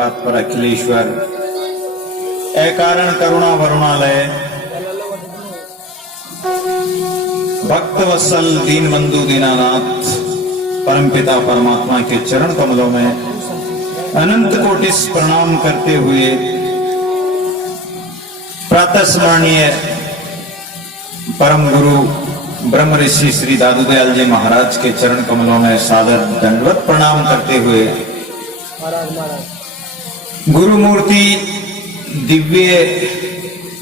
परात्पर अखिलेश्वर, अकारण करुणा वरुणालय, भक्त वत्सल दीन बंधु दीनानाथ परमपिता परमात्मा के चरण कमलों में अनंत कोटि प्रणाम करते हुए प्रातः स्मरणीय परम गुरु ब्रह्म ऋषि श्री दादू दयाल जी महाराज के चरण कमलों में सादर दंडवत प्रणाम करते हुए गुरु मूर्ति दिव्य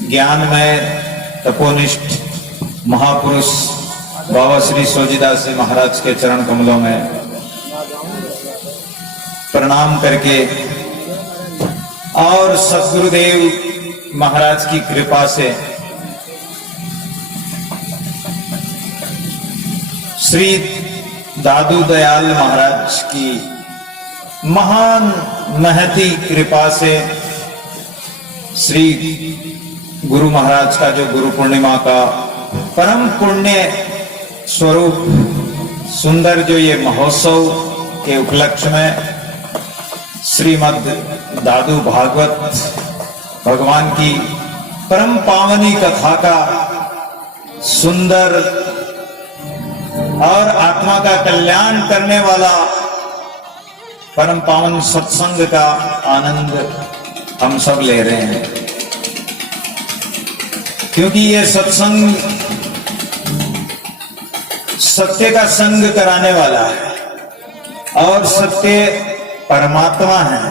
ज्ञानमय तपोनिष्ठ महापुरुष बाबा श्री सोजीदास जी महाराज के चरण कमलों में प्रणाम करके और सद्गुरुदेव महाराज की कृपा से श्री दादू दयाल महाराज की महान महती कृपा से श्री गुरु महाराज का जो गुरु पूर्णिमा का परम पुण्य स्वरूप सुंदर जो ये महोत्सव के उपलक्ष्य में श्रीमद् दादू भागवत भगवान की परम पावनी कथा का सुंदर और आत्मा का कल्याण करने वाला परम पावन सत्संग का आनंद हम सब ले रहे हैं, क्योंकि ये सत्संग सत्य का संग कराने वाला है और सत्य परमात्मा है,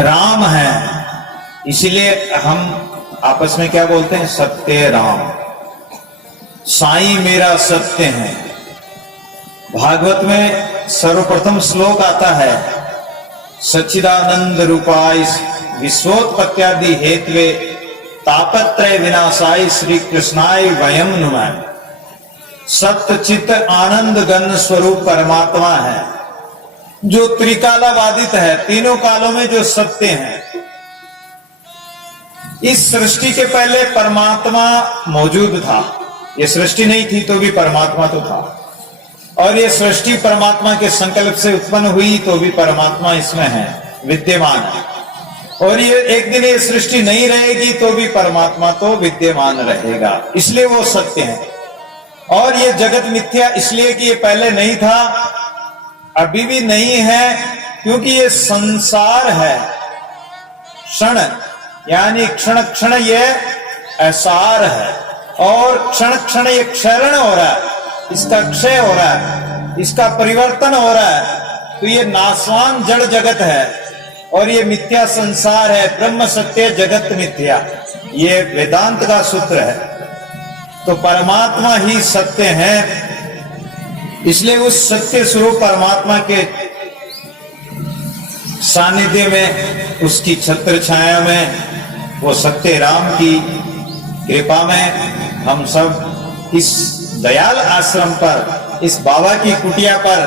राम है। इसलिए हम आपस में क्या बोलते हैं? सत्य राम, साईं मेरा सत्य है। भागवत में सर्वप्रथम श्लोक आता है, सच्चिदानंद रूपाय विश्वोत्पत्त्यादि हेतवे तापत्रय विनाशाय श्री कृष्णाय वयम नुमः। सत्य चित्त आनंद गण स्वरूप परमात्मा है जो त्रिकालाबाधित है, तीनों कालों में जो सत्य है। इस सृष्टि के पहले परमात्मा मौजूद था, ये सृष्टि नहीं थी तो भी परमात्मा तो था, और ये सृष्टि परमात्मा के संकल्प से उत्पन्न हुई तो भी परमात्मा इसमें है, विद्यमान है। और ये एक दिन ये सृष्टि नहीं रहेगी तो भी परमात्मा तो विद्यमान रहेगा, इसलिए वो सत्य है। और ये जगत मिथ्या इसलिए कि ये पहले नहीं था, अभी भी नहीं है, क्योंकि ये संसार है। क्षण यानी क्षण क्षण ये असार है, और क्षण क्षण ये क्षरण हो रहा है, इसका क्षय हो रहा है, इसका परिवर्तन हो रहा है। तो ये नाशवान जड़ जगत है और ये मिथ्या संसार है। ब्रह्म सत्य जगत मिथ्या, ये वेदांत का सूत्र है। तो परमात्मा ही सत्य है, इसलिए उस सत्य स्वरूप परमात्मा के सानिध्य में, उसकी छत्र छाया में, वो सत्य राम की कृपा में हम सब इस दयाल आश्रम पर, इस बाबा की कुटिया पर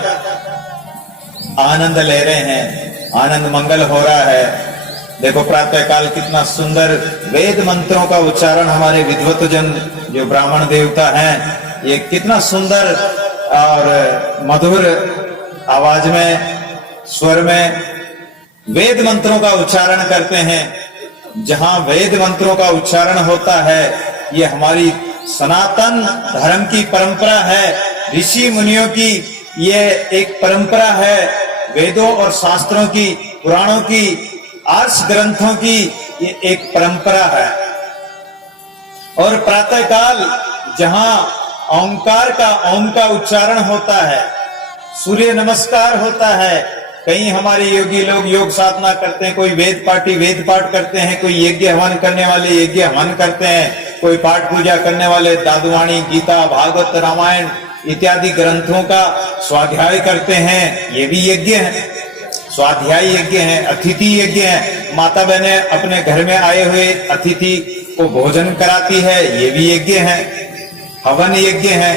आनंद ले रहे हैं। आनंद मंगल हो रहा है। देखो प्रातः काल कितना सुंदर वेद मंत्रों का उच्चारण हमारे विद्वत जन जो ब्राह्मण देवता हैं, ये कितना सुंदर और मधुर आवाज में, स्वर में वेद मंत्रों का उच्चारण करते हैं। जहां वेद मंत्रों का उच्चारण होता है, ये हमारी सनातन धर्म की परंपरा है, ऋषि मुनियों की ये एक परंपरा है, वेदों और शास्त्रों की, पुराणों की, आर्ष ग्रंथों की ये एक परंपरा है। और प्रातः काल जहां ओंकार का ओम का उच्चारण होता है, सूर्य नमस्कार होता है, कहीं हमारे योगी लोग योग साधना करते हैं, कोई वेद पाठ करते हैं, कोई यज्ञ हवन करने वाले यज्ञ हवन करते हैं, कोई पाठ पूजा करने वाले दादुवाणी, गीता, भागवत, रामायण इत्यादि ग्रंथों का स्वाध्याय करते हैं, ये भी यज्ञ है, स्वाध्याय यज्ञ है, अतिथि यज्ञ है। माता बहने अपने घर में आए हुए अतिथि को भोजन कराती है, ये भी यज्ञ है, हवन यज्ञ है।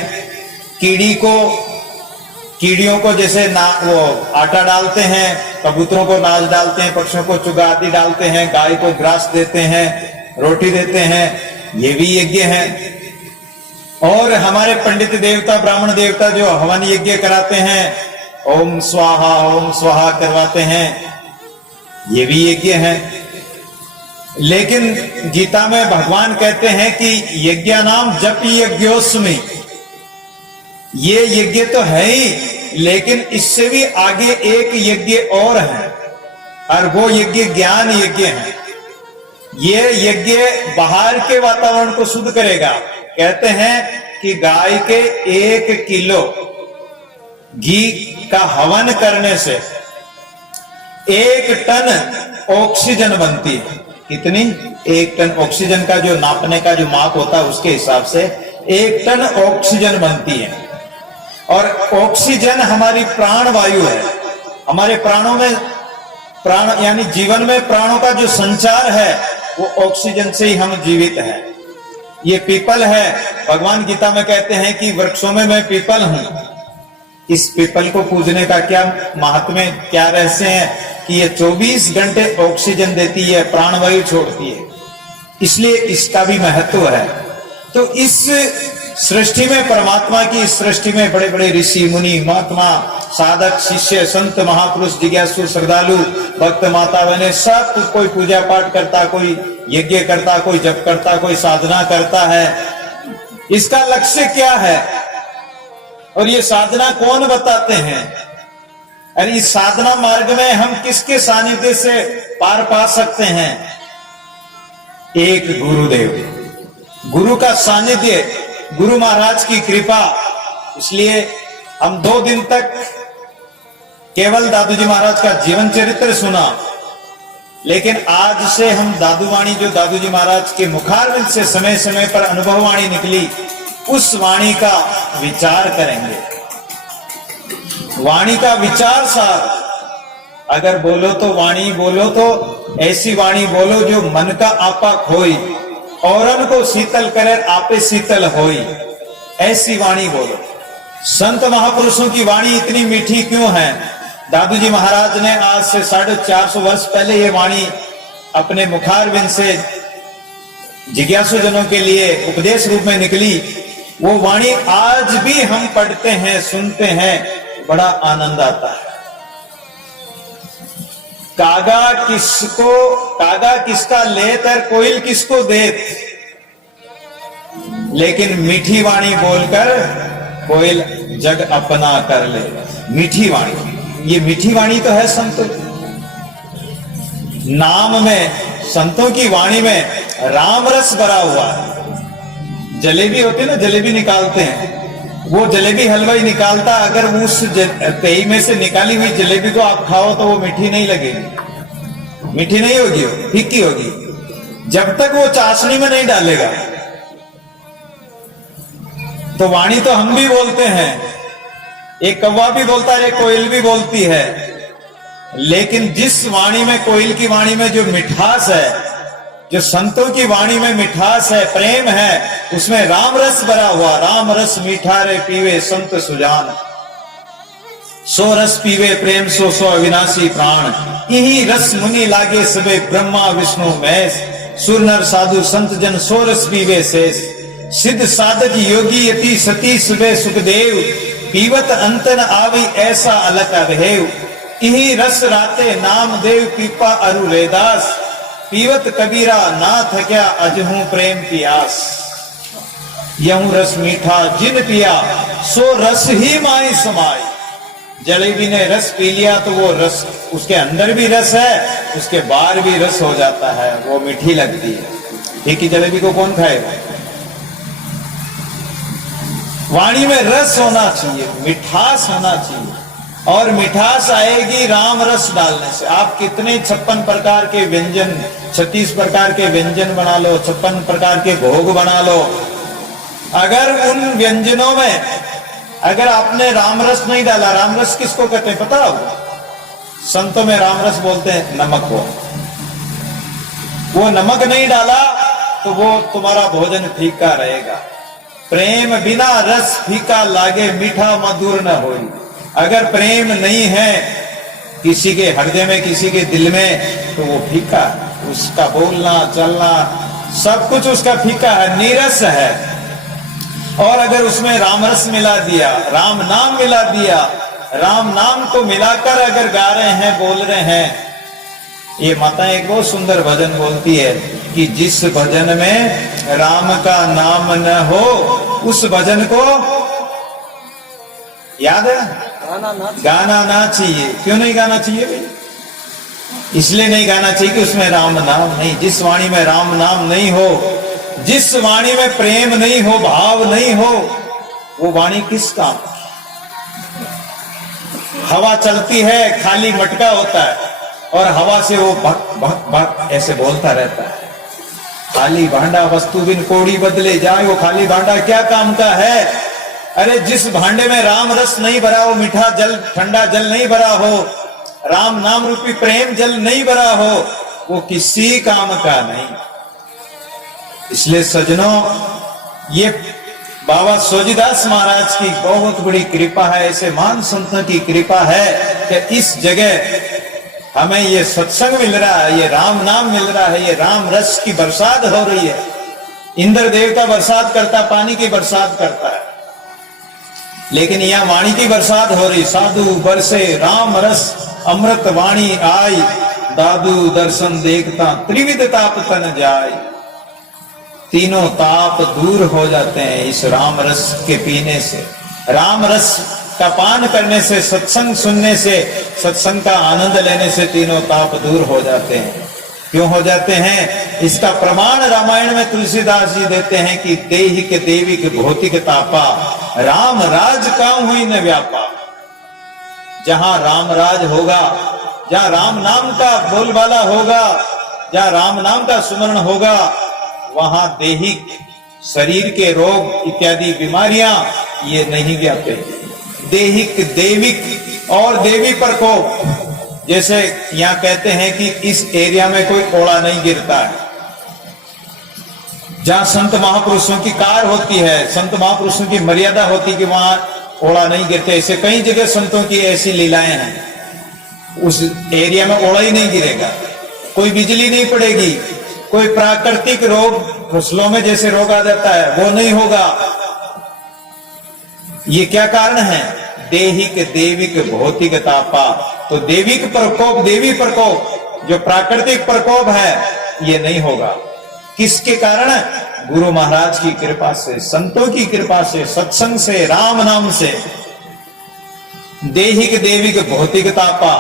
कीड़ियों को जैसे वो आटा डालते हैं, कबूतरों को नाच डालते हैं, पक्षियों को चुगा आदि डालते हैं, गाय को ग्रास देते हैं, रोटी देते हैं, ये भी यज्ञ है। और हमारे पंडित देवता, ब्राह्मण देवता जो हवन यज्ञ कराते हैं, ओम स्वाहा करवाते हैं, ये भी यज्ञ है। लेकिन गीता में भगवान कहते हैं कि यज्ञानाम जप यज्ञोस्मि, ये यज्ञ तो है ही, लेकिन इससे भी आगे एक यज्ञ और है, और वो यज्ञ ज्ञान यज्ञ है। ये यज्ञ बाहर के वातावरण को शुद्ध करेगा। कहते हैं कि गाय के 1 किलो घी का हवन करने से 1 टन ऑक्सीजन बनती है। कितनी? 1 टन ऑक्सीजन का जो नापने का जो माप होता है उसके हिसाब से 1 टन ऑक्सीजन बनती है। और ऑक्सीजन हमारी प्राण वायु है। हमारे प्राणों में, प्राण यानी जीवन में प्राणों का जो संचार है वो ऑक्सीजन से ही हम जीवित हैं। ये पीपल है, भगवान गीता में कहते हैं कि वृक्षों में मैं पीपल हूं। इस पीपल को पूजने का क्या महात्म्य, क्या रहस्य है कि ये 24 घंटे ऑक्सीजन देती है, प्राणवायु छोड़ती है, इसलिए इसका भी महत्व है। तो इस सृष्टि में, परमात्मा की इस सृष्टि में बड़े बड़े ऋषि मुनि, महात्मा, साधक, शिष्य, संत, महापुरुष, जिज्ञासु, श्रद्धालु, भक्त, माता बहने, सब कोई पूजा पाठ करता, कोई यज्ञ करता, कोई जप करता, कोई साधना करता है। इसका लक्ष्य क्या है और ये साधना कौन बताते हैं? और इस साधना मार्ग में हम किसके सानिध्य से पार पा सकते हैं? एक गुरुदेव, गुरु का सानिध्य, गुरु महाराज की कृपा। इसलिए हम 2 दिन तक केवल दादू जी महाराज का जीवन चरित्र सुना, लेकिन आज से हम दादू वाणी, जो दादू जी महाराज के मुखारविंद से समय समय पर अनुभव वाणी निकली, उस वाणी का विचार करेंगे। वाणी का विचार सार, अगर बोलो तो वाणी बोलो तो ऐसी वाणी बोलो जो मन का आपा खोई, औरन को शीतल करे आपे शीतल होई, ऐसी वाणी बोलो। संत महापुरुषों की वाणी इतनी मीठी क्यों है? दादू जी महाराज ने आज से 450 वर्ष पहले ये वाणी अपने मुखारविंद से जिज्ञासु जनों के लिए उपदेश रूप में निकली। वो वाणी आज भी हम पढ़ते हैं, सुनते हैं, बड़ा आनंद आता है। कागा किसका लेत और कोयल किसको देत, लेकिन मीठी वाणी बोलकर कोयल जग अपना कर ले। मीठी वाणी, ये मीठी वाणी तो है संतों नाम में, संतों की वाणी में राम रस भरा हुआ है। जलेबी होती ना, जलेबी निकालते हैं, वो जलेबी हलवाई निकालता, अगर उस पेई में से निकाली हुई जलेबी को आप खाओ तो वो मीठी नहीं लगेगी, मीठी नहीं होगी, फीकी होगी, जब तक वो चाशनी में नहीं डालेगा। तो वाणी तो हम भी बोलते हैं, एक कौवा भी बोलता है, एक कोयल भी बोलती है, लेकिन जिस वाणी में, कोयल की वाणी में जो मिठास है, जो संतों की वाणी में मिठास है, प्रेम है, उसमें राम रस भरा हुआ। राम रस मीठा रे पीवे संत सुजान, सो रस पीवे प्रेम सो सो अविनाशी प्राण, यही रस मुनि लागे सबे ब्रह्मा विष्णु महेश, सुर नर साधु संत जन सो रस पीवे शेष, सिद्ध साधक योगी यति सती सुबे सुखदेव, पीवत अंतन आवी ऐसा अलक अभेव, यही रस राते नाम देव पीपा अरु रेदास, पीवत कबीरा ना थक्या अजहू प्रेम पियास, यहू रस मीठा जिन पिया सो रस ही माई समाई। जलेबी ने रस पी लिया तो वो रस, उसके अंदर भी रस है, उसके बाहर भी रस हो जाता है, वो मीठी लगती है। ठीक ही जलेबी को कौन खाएगा? वाणी में रस होना चाहिए, मिठास होना चाहिए, और मिठास आएगी राम रस डालने से। आप कितने 56 प्रकार के व्यंजन, 36 प्रकार के व्यंजन बना लो, 56 प्रकार के भोग बना लो, अगर उन व्यंजनों में अगर आपने राम रस नहीं डाला, राम रस किसको कहते हैं पता हो? संतों में राम रस बोलते हैं नमक को। वो नमक नहीं डाला तो वो तुम्हारा भोजन फीका रहेगा। प्रेम बिना रस फीका लागे, मीठा मधुर न होई। अगर प्रेम नहीं है किसी के हृदय में, किसी के दिल में, तो वो फीका, उसका बोलना चलना सब कुछ उसका फीका है, नीरस है। और अगर उसमें राम रस मिला दिया, राम नाम मिला दिया, राम नाम को मिलाकर अगर गा रहे हैं, बोल रहे हैं, ये माता एक बहुत सुंदर भजन बोलती है कि जिस भजन में राम का नाम न हो उस भजन को याद है गाना ना चाहिए। क्यों नहीं गाना चाहिए भाई? इसलिए नहीं गाना चाहिए कि उसमें राम नाम नहीं। जिस वाणी में राम नाम नहीं हो, जिस वाणी में प्रेम नहीं हो, भाव नहीं हो, वो वाणी किस काम? हवा चलती है, खाली मटका होता है और हवा से वो भक भक भक ऐसे बोलता रहता है। खाली भांडा वस्तु बिन कोड़ी बदले जाए, वो खाली भांडा क्या काम का है? अरे जिस भांडे में राम रस नहीं भरा हो, मीठा जल ठंडा जल नहीं भरा हो, राम नाम रूपी प्रेम जल नहीं भरा हो, वो किसी काम का नहीं। इसलिए सज्जनों, ये बाबा सोजीदास महाराज की बहुत बड़ी कृपा है, ऐसे महान संतों की कृपा है कि इस जगह हमें ये सत्संग मिल रहा है, ये राम नाम मिल रहा है, ये राम रस की बरसात हो रही है। इंद्र देवता बरसात करता, पानी की बरसात करता है, लेकिन यहां वाणी की बरसात हो रही। साधु बरसे राम रस अमृत वाणी आई, दादू दर्शन देखता त्रिविध ताप तन जाय। तीनों ताप दूर हो जाते हैं इस राम रस के पीने से, राम रस का पान करने से, सत्संग सुनने से, सत्संग का आनंद लेने से तीनों ताप दूर हो जाते हैं। क्यों हो जाते हैं? इसका प्रमाण रामायण में तुलसीदास जी देते हैं कि देहिक देविक भौतिक तापा, राम राज काम हुई न व्यापा। जहां राम राज होगा, जहां राम नाम का बोलबाला होगा, जहां राम नाम का सुमरण होगा, वहां देहिक शरीर के रोग इत्यादि बीमारियां ये नहीं व्यापेगी। देहिक देविक और देवी प्रकोप, जैसे यहां कहते हैं कि इस एरिया में कोई ओला नहीं गिरता है। जहां संत महापुरुषों की कार होती है, संत महापुरुषों की मर्यादा होती है कि वहां ओला नहीं गिरते, ऐसे कई जगह संतों की ऐसी लीलाएं हैं। उस एरिया में ओला ही नहीं गिरेगा, कोई बिजली नहीं पड़ेगी, कोई प्राकृतिक रोग फसलों में जैसे रोग आ जाता है वो नहीं होगा। ये क्या कारण है? देहिक देविक भौतिक तापा। तो देविक प्रकोप, देवी प्रकोप, जो प्राकृतिक प्रकोप है, ये नहीं होगा। किसके कारण? गुरु महाराज की कृपा से, संतों की कृपा से, सत्संग से, राम नाम से। देहिक देविक भौतिक तापा,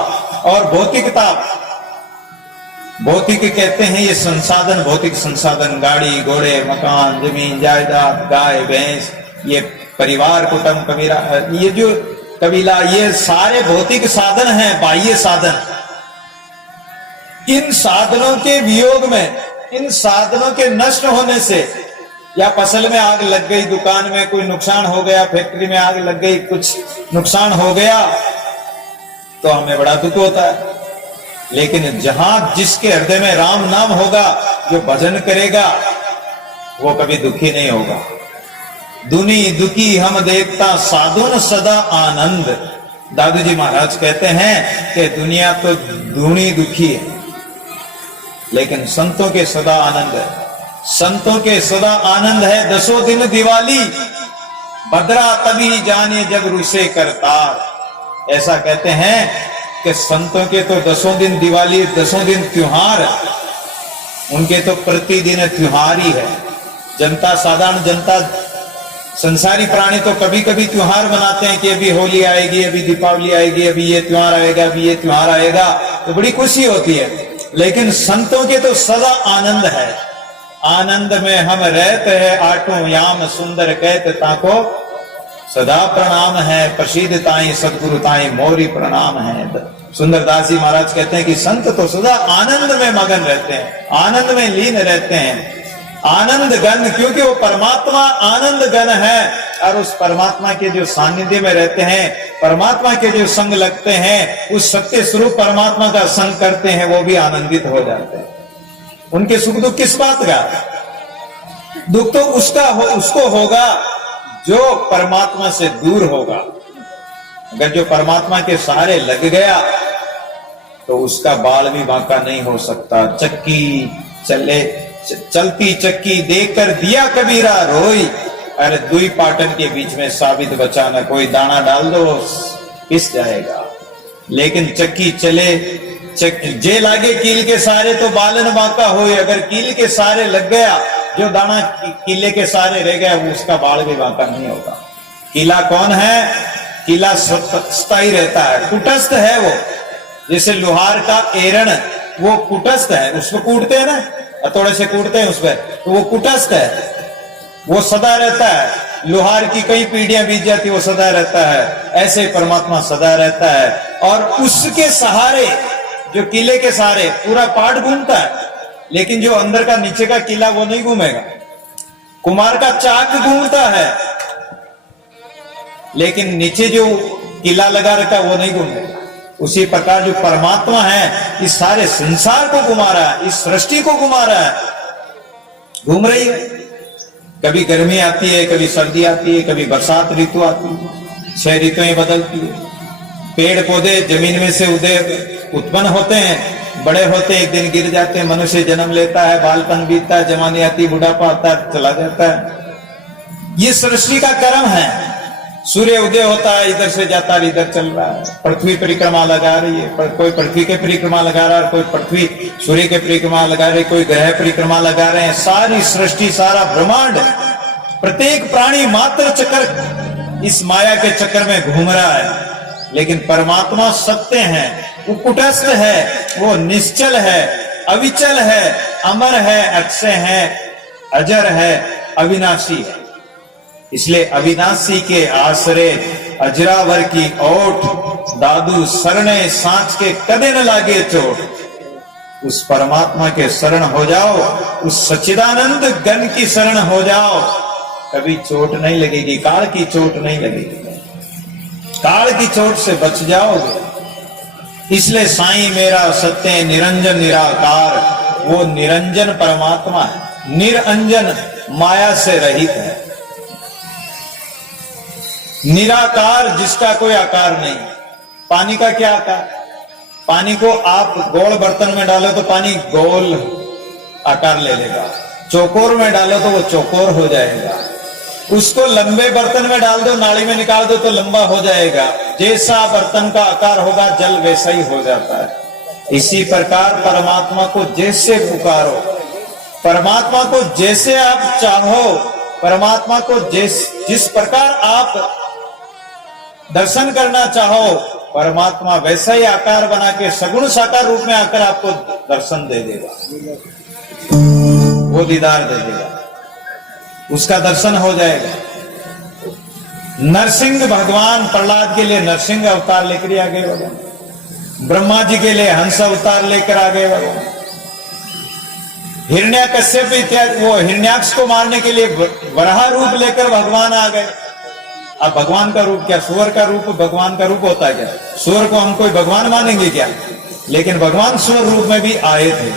और भौतिक ताप, भौतिक कहते हैं ये संसाधन, भौतिक संसाधन, गाड़ी घोड़े मकान जमीन जायदाद गाय भैंस, ये परिवार कुटुंब कबीला, ये जो कबीला, ये सारे भौतिक साधन हैं, बाह्य साधन। इन साधनों के वियोग में, इन साधनों के नष्ट होने से, या फसल में आग लग गई, दुकान में कोई नुकसान हो गया, फैक्ट्री में आग लग गई, कुछ नुकसान हो गया, तो हमें बड़ा दुख होता है। लेकिन जहां जिसके हृदय में राम नाम होगा, जो भजन करेगा, वो कभी दुखी नहीं होगा। दुनी दुखी हम देखता साधुन सदा आनंद। दादू जी महाराज कहते हैं कि दुनिया तो दूनी दुखी है, लेकिन संतों के सदा आनंद है। संतों के सदा आनंद है। 10 दिन दिवाली, भद्रा तभी जाने जब रुसे करतार। ऐसा कहते हैं कि संतों के तो 10 दिन दिवाली, 10 दिन त्योहार, उनके तो प्रतिदिन त्योहार ही है। जनता, साधारण जनता, संसारी प्राणी तो कभी कभी त्योहार मनाते हैं कि अभी होली आएगी, अभी दीपावली आएगी, अभी ये त्योहार आएगा, अभी ये त्योहार आएगा, तो बड़ी खुशी होती है। लेकिन संतों के तो सदा आनंद है। आनंद में हम रहते हैं, आठों याम सुंदर कहते ताको सदा प्रणाम है। प्रसिद्ध ताई सदगुरु ताई मोरी प्रणाम है। सुंदरदास जी महाराज कहते हैं कि संत तो सदा आनंद में मगन रहते हैं, आनंद में लीन रहते हैं। आनंद गण, क्योंकि वो परमात्मा आनंद गण है, और उस परमात्मा के जो सानिध्य में रहते हैं, परमात्मा के जो संग लगते हैं, उस सत्य स्वरूप परमात्मा का संग करते हैं, वो भी आनंदित हो जाते हैं। उनके सुख दुख किस बात का? दुख तो उसको होगा जो परमात्मा से दूर होगा। अगर जो परमात्मा के सहारे लग गया तो उसका बाल भी बांका नहीं हो सकता। चलती चक्की देखकर दिया कबीरा रोई, अरे दुई पाटन के बीच में साबित बचा न कोई, दाना डाल दो पिस जाएगा। लेकिन चक्की चले जे लागे कील के सारे तो बालन बांका हो, अगर कील के सारे लग गया, जो दाना कीले के सारे रह गया, वो उसका बाल भी बांका नहीं होगा। कीला कौन है? कीला स्थायी रहता है, कुटस्थ है वो। जैसे लोहार का एरण वो कुटस्थ है, उसको कूटते हैं ना, हथौड़े से कूटते हैं उस पर, तो वो कुटस्थ है, वो सदा रहता है। लोहार की कई पीढ़ियां बीत जाती, वो सदा रहता है। ऐसे परमात्मा सदा रहता है, और उसके सहारे, जो किले के सहारे पूरा पाठ घूमता है, लेकिन जो अंदर का नीचे का किला वो नहीं घूमेगा। कुमार का चाक घूमता है, लेकिन नीचे जो किला लगा रखा है वो नहीं घूमेगा। उसी प्रकार जो परमात्मा है, इस सारे संसार को घुमा रहा है, इस सृष्टि को घुमा रहा है, घूम रही है। कभी गर्मी आती है, कभी सर्दी आती है, कभी बरसात ऋतु आती है, 6 ऋतुएं बदलती है। पेड़ पौधे जमीन में से उदय उत्पन्न होते हैं, बड़े होते, एक दिन गिर जाते हैं, मनुष्य जन्म लेता है, बालपन बीतता है, जवानी आती, बुढ़ापा आता है, चला जाता है। ये सृष्टि का कर्म है। सूर्य उदय होता है, इधर से जाता है, इधर चल रहा है। पृथ्वी परिक्रमा लगा रही है, कोई पृथ्वी के परिक्रमा लगा रहा है, कोई पृथ्वी सूर्य के परिक्रमा लगा रहे, कोई ग्रह परिक्रमा लगा रहे हैं। सारी सृष्टि, सारा ब्रह्मांड, प्रत्येक प्राणी मात्र चक्कर, इस माया के चक्कर में घूम रहा है। लेकिन परमात्मा सत्य है, वो कुटस्थ है, वो निश्चल है, अविचल है, अमर है, अक्षय है, अजर है, अविनाशी है। इसलिए अविनाशी के आश्रय अजरावर की ओट, दादू शरणे सांच के कदे न लागे चोट। उस परमात्मा के शरण हो जाओ, उस सच्चिदानंद गण की शरण हो जाओ, कभी चोट नहीं लगेगी, काल की चोट नहीं लगेगी। काल की चोट से बच जाओगे। इसलिए साईं मेरा सत्य निरंजन निराकार, वो निरंजन परमात्मा है, निरंजन माया से रहित है, निराकार जिसका कोई आकार नहीं। पानी का क्या आकार? पानी को आप गोल बर्तन में डालो तो पानी गोल आकार ले लेगा, चौकोर में डालो तो वो चौकोर हो जाएगा, उसको लंबे बर्तन में डाल दो, नाली में निकाल दो तो लंबा हो जाएगा। जैसा बर्तन का आकार होगा, जल वैसा ही हो जाता है। इसी प्रकार परमात्मा को जैसे पुकारो, परमात्मा को जैसे आप चाहो, परमात्मा को जिस प्रकार आप दर्शन करना चाहो, परमात्मा वैसा ही आकार बना के सगुण साकार रूप में आकर आपको दर्शन दे देगा, वो दीदार दे देगा, उसका दर्शन हो जाएगा। नरसिंह भगवान प्रहलाद के लिए नरसिंह अवतार लेकर आ गए भगवान, ब्रह्मा जी के लिए हंस अवतार लेकर आ गए भगवान, हिरण्याकश्यप इत्यादि वो हिरण्याक्ष को मारने के लिए वराह रूप लेकर भगवान आ गए। अब भगवान का रूप क्या? सुअर का रूप भगवान का रूप होता है क्या? सुअर को हम कोई भगवान मानेंगे क्या? लेकिन भगवान सुअर रूप में भी आए थे,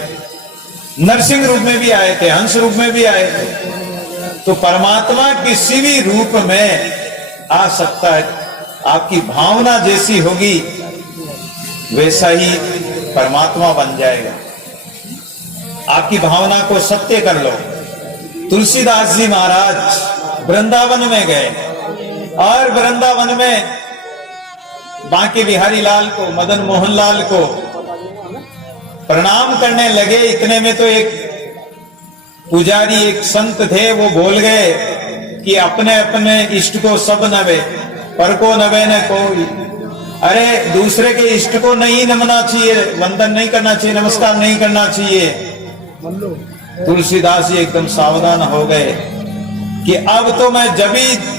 नरसिंह रूप में भी आए थे, हंस रूप में भी आए थे। तो परमात्मा किसी भी रूप में आ सकता है। आपकी भावना जैसी होगी वैसा ही परमात्मा बन जाएगा। आपकी भावना को सत्य कर लो। तुलसीदास जी महाराज वृंदावन में गए और वृंदावन में बांके बिहारी लाल को, मदन मोहन लाल को प्रणाम करने लगे। इतने में तो एक पुजारी, एक संत थे, वो बोल गए कि अपने अपने इष्ट को सब नवे, पर को नवे न कोई। अरे दूसरे के इष्ट को नहीं नमना चाहिए, वंदन नहीं करना चाहिए, नमस्कार नहीं करना चाहिए। तुलसीदास जी एकदम सावधान हो गए कि अब तो मैं जब ही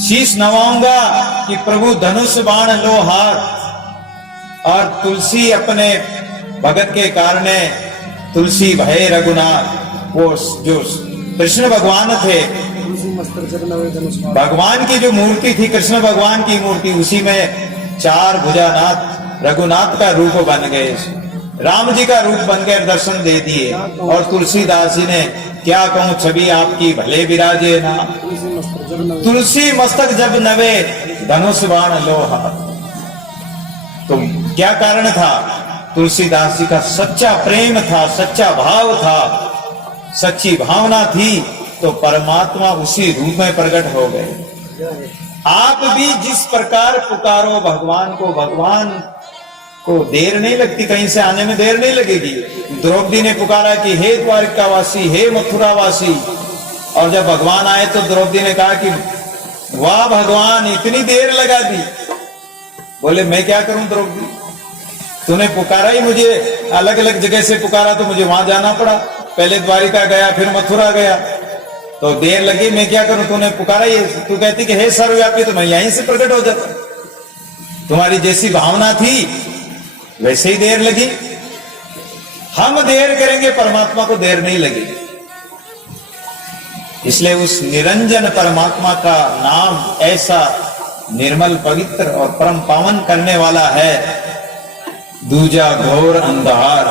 शीश नवाऊंगा कि प्रभु धनुष बाण लो हाथ। और तुलसी अपने भगत के कारण, तुलसी भय रघुनाथ, वो जो कृष्ण भगवान थे, भगवान की जो मूर्ति थी, कृष्ण भगवान की मूर्ति, उसी में 4 भुजानाथ रघुनाथ का रूप बन गए, राम जी का रूप बन गए, दर्शन दे दिए। और तुलसीदास जी ने क्या कहूं, छवि आपकी भले विराजे ना, तुलसी मस्तक जब नवे धनुष बाण लो हाथ। तो क्या कारण था? तुलसीदास जी का सच्चा प्रेम था, सच्चा भाव था, सच्ची भावना थी, तो परमात्मा उसी रूप में प्रकट हो गए। आप भी जिस प्रकार पुकारो भगवान को, भगवान को देर नहीं लगती, कहीं से आने में देर नहीं लगेगी। द्रौपदी ने पुकारा कि हे द्वारिकावासी, हे मथुरावासी, और जब भगवान आए तो द्रौपदी ने कहा कि वाह भगवान, इतनी देर लगा दी। बोले मैं क्या करूं द्रौपदी, तूने पुकारा ही मुझे, अलग अलग जगह से पुकारा तो मुझे वहां जाना पड़ा, पहले द्वारिका गया फिर मथुरा गया, तो देर लगी, मैं क्या करूं, तूने पुकारा ही, तू कहती कि हे सर्वव्यापी, तो मैं यहीं से प्रकट हो जाता। तुम्हारी जैसी भावना थी वैसे ही देर लगी। हम देर करेंगे, परमात्मा को देर नहीं लगेगी। इसलिए उस निरंजन परमात्मा का नाम ऐसा निर्मल, पवित्र और परम पावन करने वाला है। दूजा घोर अंधार,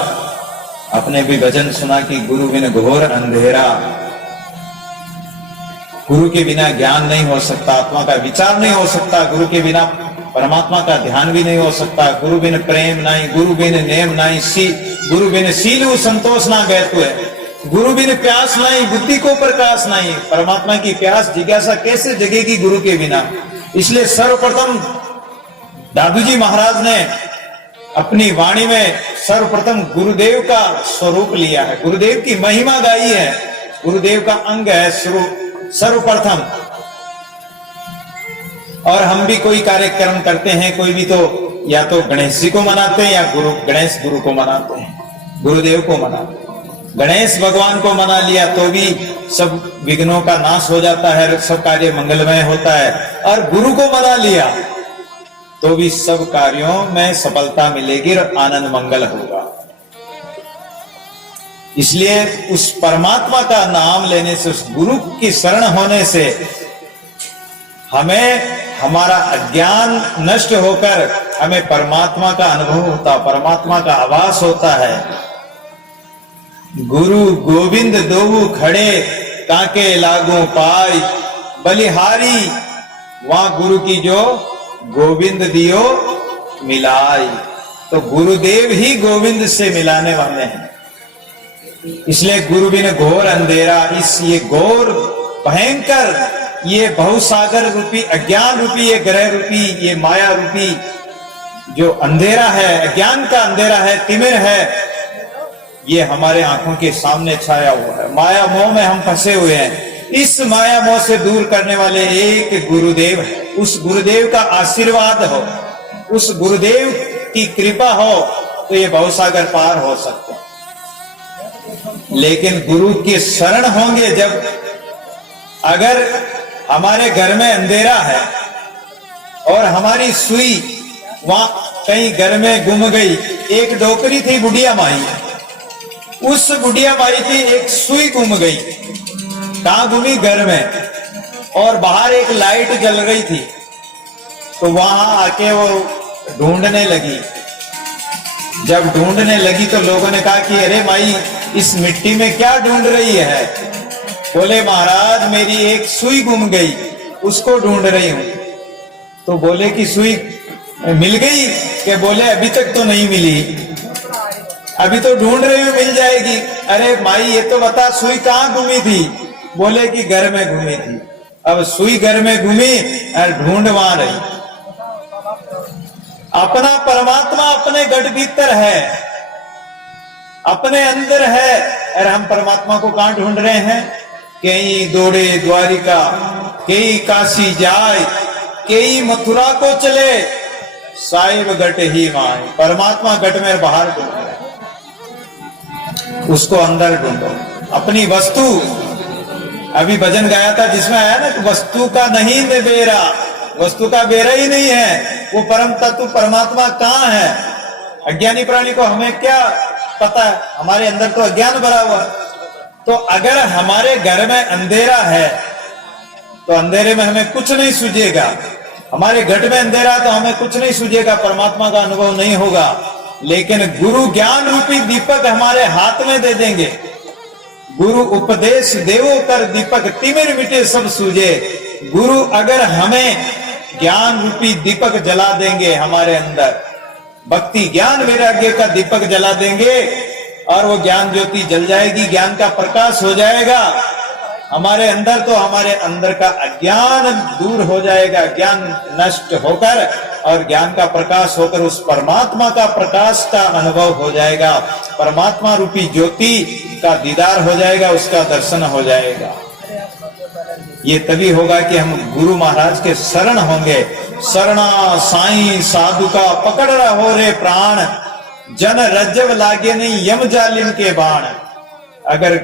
अपने भी भजन सुना कि गुरु बिन घोर अंधेरा। गुरु के बिना ज्ञान नहीं हो सकता, आत्मा का विचार नहीं हो सकता, गुरु के बिना परमात्मा का ध्यान भी नहीं हो सकता। गुरु बिन प्रेम नहीं, गुरु बिन नेम नहीं, गुरु बिन सीलु संतोष ना गैतु है, गुरु बिन प्यास नहीं, बुद्धि को प्रकाश नहीं। परमात्मा की प्यास जिज्ञासा कैसे जगेगी गुरु के बिना। इसलिए सर्वप्रथम दादू जी महाराज ने अपनी वाणी में सर्वप्रथम गुरुदेव का स्वरूप लिया है, गुरुदेव की महिमा गाई है, गुरुदेव का अंग है सर्वप्रथम। और हम भी कोई कार्यक्रम करते हैं, कोई भी तो या तो गणेश जी को मनाते हैं या गणेश गुरु को मनाते हैं, गुरुदेव को मनाते हैं। गणेश भगवान को मना लिया तो भी सब विघ्नों का नाश हो जाता है, सब कार्य मंगलमय होता है। और गुरु को मना लिया तो भी सब कार्यों में सफलता मिलेगी और आनंद मंगल होगा। इसलिए उस परमात्मा का नाम लेने से, उस गुरु की शरण होने से हमें हमारा अज्ञान नष्ट होकर हमें परमात्मा का अनुभव होता, परमात्मा का आभास होता है। गुरु गोविंद दोऊ खड़े काके लागू पाई, बलिहारी वहां गुरु की जो गोविंद दियो मिलाई। तो गुरुदेव ही गोविंद से मिलाने वाले हैं। इसलिए गुरु बिन घोर अंधेरा, इस ये घोर भयंकर, ये बहुसागर रूपी, अज्ञान रूपी, ये ग्रह रूपी, ये माया रूपी जो अंधेरा है, अज्ञान का अंधेरा है, तिमिर है, ये हमारे आंखों के सामने छाया हुआ है। माया मोह में हम फंसे हुए हैं। इस माया मोह से दूर करने वाले एक गुरुदेव है। उस गुरुदेव का आशीर्वाद हो, उस गुरुदेव की कृपा हो तो ये बहुसागर पार हो सकते हैं। लेकिन गुरु की शरण होंगे जब, अगर हमारे घर में अंधेरा है और हमारी सुई वहां कहीं घर में गुम गई, एक डोकरी थी बुढ़िया माई, उस बुढ़िया माई की एक सुई गुम गई, कहां घूमी, घर में, और बाहर एक लाइट जल रही थी, तो वहां आके वो ढूंढने लगी। जब ढूंढने लगी तो लोगों ने कहा कि अरे माई, इस मिट्टी में क्या ढूंढ रही है? बोले महाराज मेरी एक सुई गुम गई, उसको ढूंढ रही हूं। तो बोले कि सुई मिल गई? कि बोले अभी तक तो नहीं मिली, अभी तो ढूंढ रही हूं, मिल जाएगी। अरे माई ये तो बता सुई कहाँ घूमी थी? बोले कि घर में घूमी थी। अब सुई घर में घूमी और ढूंढ वहां रही। अपना परमात्मा अपने गढ़ भीतर है, अपने अंदर है, और हम परमात्मा को कहां ढूंढ रहे हैं? कहीं दौड़े द्वारिका, कहीं काशी जाए, कहीं मथुरा को चले, साहिब गट ही माए। परमात्मा गट में बाहर ढूंढो, उसको अंदर ढूंढो। अपनी वस्तु, अभी भजन गाया था जिसमें आया ना कि वस्तु का नहीं बेरा, वस्तु का बेरा ही नहीं है। वो परम तत्व परमात्मा कहाँ है? अज्ञानी प्राणी को हमें क्या पता है? हमारे अंदर तो अज्ञान भरा हुआ। तो अगर हमारे घर में अंधेरा है तो अंधेरे में हमें कुछ नहीं सूझेगा। हमारे घट में अंधेरा है तो हमें कुछ नहीं सूझेगा, परमात्मा का अनुभव नहीं होगा। लेकिन गुरु ज्ञान रूपी दीपक हमारे हाथ में दे देंगे। गुरु उपदेश देवो कर दीपक, तिमिर मिटे सब सूझे। गुरु अगर हमें ज्ञान रूपी दीपक जला देंगे, हमारे अंदर भक्ति ज्ञान वैराग्य का दीपक जला देंगे और वो ज्ञान ज्योति जल जाएगी, ज्ञान का प्रकाश हो जाएगा हमारे अंदर, तो हमारे अंदर का अज्ञान दूर हो जाएगा। ज्ञान नष्ट होकर और ज्ञान का प्रकाश होकर उस परमात्मा का प्रकाश का अनुभव हो जाएगा, परमात्मा रूपी ज्योति का दीदार हो जाएगा, उसका दर्शन हो जाएगा। ये तभी होगा कि हम गुरु महाराज के शरण होंगे। शरणा साईं साधु का पकड़ रहो रे प्राण, जन रज्जव लागे नहीं यम जालिम के बाण। अगर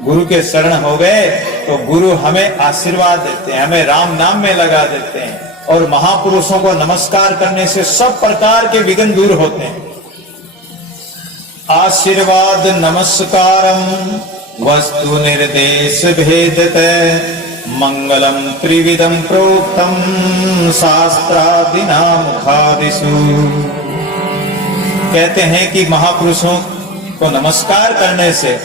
गुरु के शरण हो गए तो गुरु हमें आशीर्वाद देते हैं, हमें राम नाम में लगा देते हैं, और महापुरुषों को नमस्कार करने से सब प्रकार के विघ्न दूर होते हैं। आशीर्वाद नमस्कारम वस्तु निर्देश भेदत, मंगलम त्रिविधम प्रोक्तम शास्त्रादिना मुखादिषु। कहते हैं कि महापुरुषों को नमस्कार करने से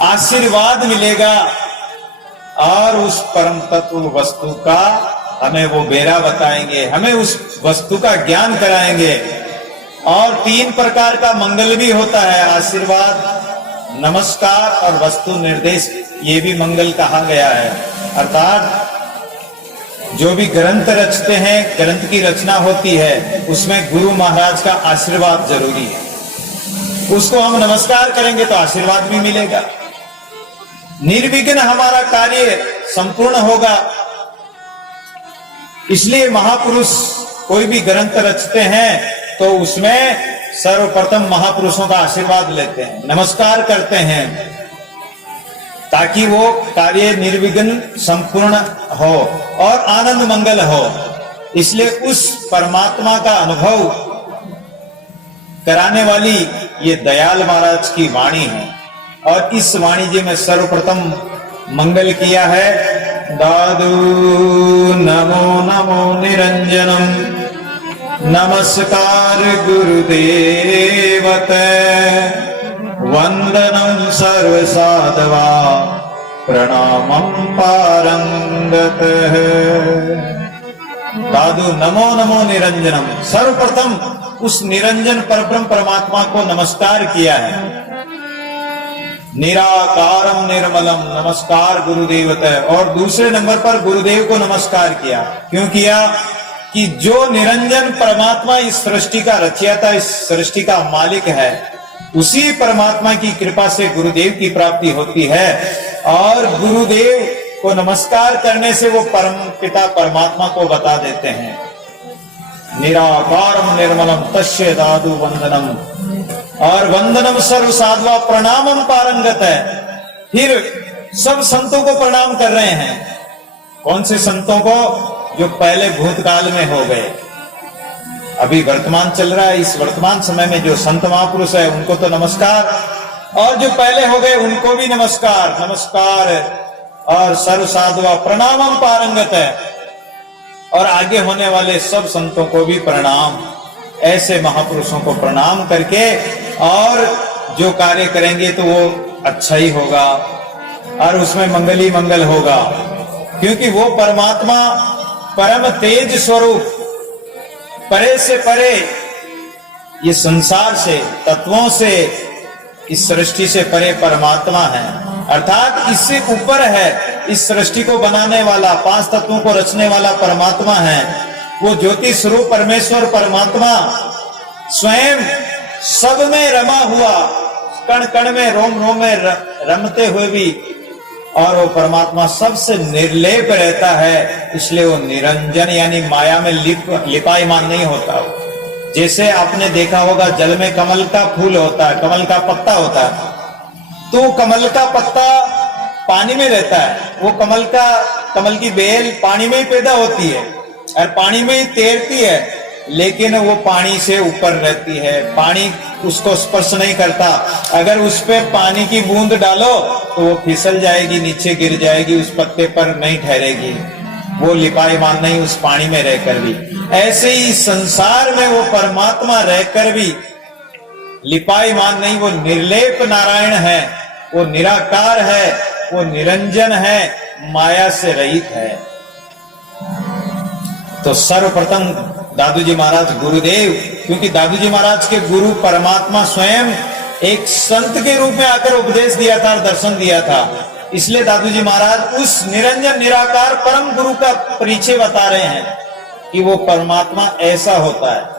आशीर्वाद मिलेगा, और उस परम तत्व वस्तु का हमें वो बेरा बताएंगे, हमें उस वस्तु का ज्ञान कराएंगे। और 3 प्रकार का मंगल भी होता है, आशीर्वाद, नमस्कार और वस्तु निर्देश, ये भी मंगल कहा गया है। अर्थात जो भी ग्रंथ रचते हैं, ग्रंथ की रचना होती है, उसमें गुरु महाराज का आशीर्वाद जरूरी है। उसको हम नमस्कार करेंगे तो आशीर्वाद भी मिलेगा, निर्विघ्न हमारा कार्य संपूर्ण होगा। इसलिए महापुरुष कोई भी ग्रंथ रचते हैं तो उसमें सर्वप्रथम महापुरुषों का आशीर्वाद लेते हैं, नमस्कार करते हैं, ताकि वो कार्य निर्विघ्न संपूर्ण हो और आनंद मंगल हो। इसलिए उस परमात्मा का अनुभव कराने वाली ये दयाल महाराज की वाणी है। और इस वाणी जी में सर्वप्रथम मंगल किया है, दादू नमो नमो निरंजनम, नमस्कार गुरुदेवते, वंदनम सर्व साधवा, प्रणामम पारंगत। दादू नमो नमो निरंजनम, सर्वप्रथम उस निरंजन परब्रह्म परमात्मा को नमस्कार किया है। निराकारम निर्मलम, नमस्कार गुरुदेवते। और दूसरे नंबर पर गुरुदेव को नमस्कार किया। क्यों किया? कि जो निरंजन परमात्मा इस सृष्टि का रचयिता, इस सृष्टि का मालिक है, उसी परमात्मा की कृपा से गुरुदेव की प्राप्ति होती है। और गुरुदेव को नमस्कार करने से वो परम पिता परमात्मा को बता देते हैं। निराकारम निर्मलम तस्य दादु वंदनम, और वंदनम सर्व साधवा प्रणामम पारंगत है। फिर सब संतों को प्रणाम कर रहे हैं। कौन से संतों को? जो पहले भूतकाल में हो गए, अभी वर्तमान चल रहा है, इस वर्तमान समय में जो संत महापुरुष है उनको तो नमस्कार, और जो पहले हो गए उनको भी नमस्कार, नमस्कार। और सर्व साधुआ प्रणामम पारंगत है, और आगे होने वाले सब संतों को भी प्रणाम। ऐसे महापुरुषों को प्रणाम करके और जो कार्य करेंगे तो वो अच्छा ही होगा और उसमें मंगल ही मंगल होगा। क्योंकि वो परमात्मा परम तेज स्वरूप, परे से परे, ये संसार से, तत्वों से, इस सृष्टि से परे परमात्मा है। अर्थात इससे ऊपर है। इस सृष्टि को बनाने वाला, 5 तत्वों को रचने वाला परमात्मा है। वो ज्योति स्वरूप परमेश्वर परमात्मा स्वयं सब में रमा हुआ, कण कण में, रोम रोम में रमते हुए भी, और वो परमात्मा सबसे निर्लेप रहता है। इसलिए वो निरंजन यानी माया में लिपायमान नहीं होता। जैसे आपने देखा होगा जल में कमल का फूल होता है, कमल का पत्ता होता है, तो कमल का पत्ता पानी में रहता है। वो कमल की बेल पानी में ही पैदा होती है और पानी में ही तैरती है, लेकिन वो पानी से ऊपर रहती है, पानी उसको स्पर्श नहीं करता। अगर उस पे पानी की बूंद डालो तो वो फिसल जाएगी, नीचे गिर जाएगी, उस पत्ते पर नहीं ठहरेगी, वो लिपायमान नहीं उस पानी में रहकर भी। ऐसे ही संसार में वो परमात्मा रहकर भी लिपायमान नहीं, वो निर्लेप नारायण है, वो निराकार है, वो निरंजन है, माया से रहित है। तो सर्वप्रथम दादूजी महाराज गुरुदेव, क्योंकि दादूजी महाराज के गुरु परमात्मा स्वयं एक संत के रूप में आकर उपदेश दिया था और दर्शन दिया था। इसलिए दादू जी महाराज उस निरंजन निराकार परम गुरु का परिचय बता रहे हैं कि वो परमात्मा ऐसा होता है।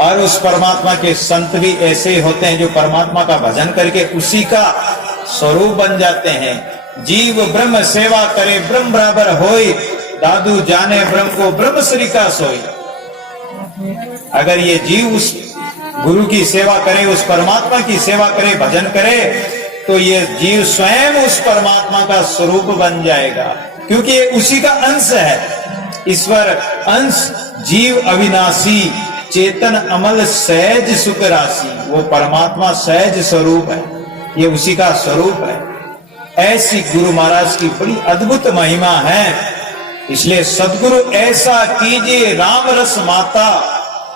और उस परमात्मा के संत भी ऐसे ही होते हैं जो परमात्मा का भजन करके उसी का स्वरूप बन जाते हैं। जीव ब्रह्म सेवा करे ब्रह्म बराबर होई, दादू जाने ब्रह्म को ब्रह्म श्री का सोई। अगर ये जीव उस गुरु की सेवा करे, उस परमात्मा की सेवा करे, भजन करे, तो ये जीव स्वयं उस परमात्मा का स्वरूप बन जाएगा, क्योंकि ये उसी का अंश है। ईश्वर अंश जीव अविनाशी, चेतन अमल सहज सुख राशि। वो परमात्मा सहज स्वरूप है, ये उसी का स्वरूप है। ऐसी गुरु महाराज की बड़ी अद्भुत महिमा है। इसलिए सदगुरु ऐसा कीजिए राम रस माता,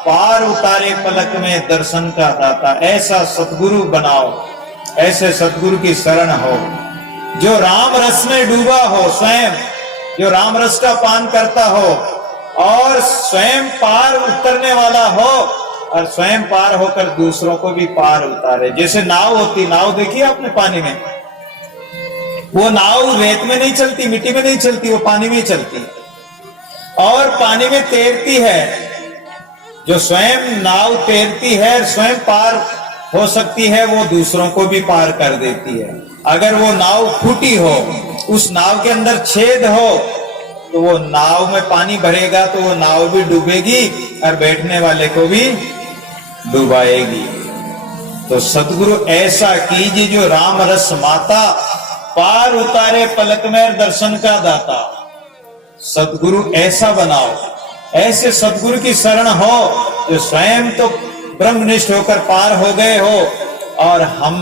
पार उतारे पलक में दर्शन का दाता। ऐसा सदगुरु बनाओ, ऐसे सदगुरु की शरण हो जो राम रस में डूबा हो, स्वयं जो राम रस का पान करता हो और स्वयं पार उतरने वाला हो, और स्वयं पार होकर दूसरों को भी पार उतारे। जैसे नाव होती, नाव देखी आपने पानी में, वो नाव रेत में नहीं चलती, मिट्टी में नहीं चलती, वो पानी में चलती और पानी में तैरती है। जो स्वयं नाव तैरती है, स्वयं पार हो सकती है, वो दूसरों को भी पार कर देती है। अगर वो नाव फूटी हो, उस नाव के अंदर छेद हो, तो वो नाव में पानी भरेगा तो वो नाव भी डूबेगी और बैठने वाले को भी डुबाएगी। तो सदगुरु ऐसा कीजिए जो राम रस माता, पार उतारे पलक में दर्शन का दाता। सदगुरु ऐसा बनाओ, ऐसे सदगुरु की शरण हो जो स्वयं तो ब्रह्मनिष्ठ होकर पार हो गए हो और हम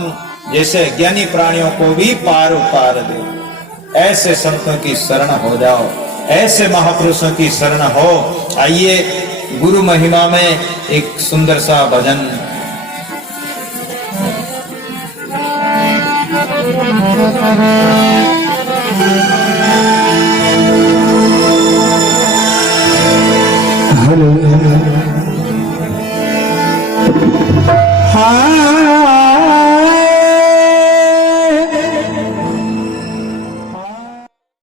जैसे ज्ञानी प्राणियों को भी पार उतार दे। ऐसे संतों की शरण हो जाओ, ऐसे महापुरुषों की शरण हो। आइए गुरु महिमा में एक सुंदर सा भजन।